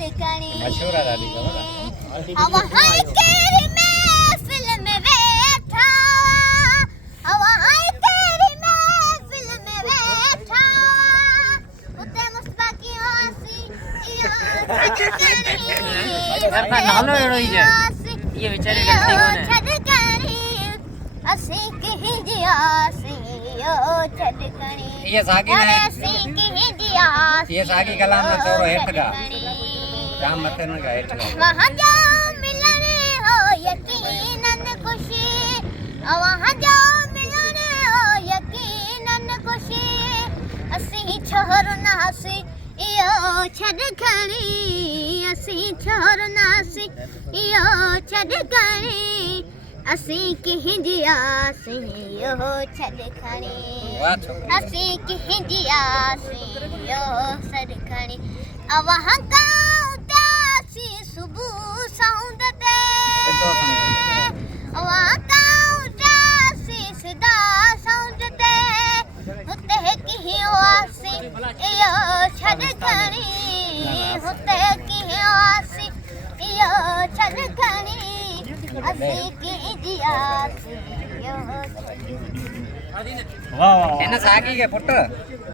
छद कणी मशहूर है दादी खबर अवhen hikri mehfil में वैठा अवhen hikri mehfil में वैठा उते मुस्ताकी वासी इयो छद कणी अपना नाम लो एड़ो ही है ये बेचारे गलती कोने छद कणी असी कहीं जियासी यो छद कणी ये सागी ने असी कहीं जियासी ये सागी कलाम में चोरो हेठ का काम मथे न का हेठ का वहाँ जाओ मिलने हो यकीनन खुशी वहाँ जाओ मिलने हो यकीनन खुशी असी छोर नासी इयो छद कणी असी छोर नासी इयो छद कणी असी कहीं जियासी यो छद कणी वाह छोकरी असी कहीं जियासी यो छद कणी वहाँ का उदासी सुबह सौंद ते वहाँ का उदासी सदा सौंद ते हुते कहीं वासी इयो छद कणी हुते कहीं वासी इयो छद कणी असी कहीं जियासी यो छद कणी वाह वाह इन सागी के पुट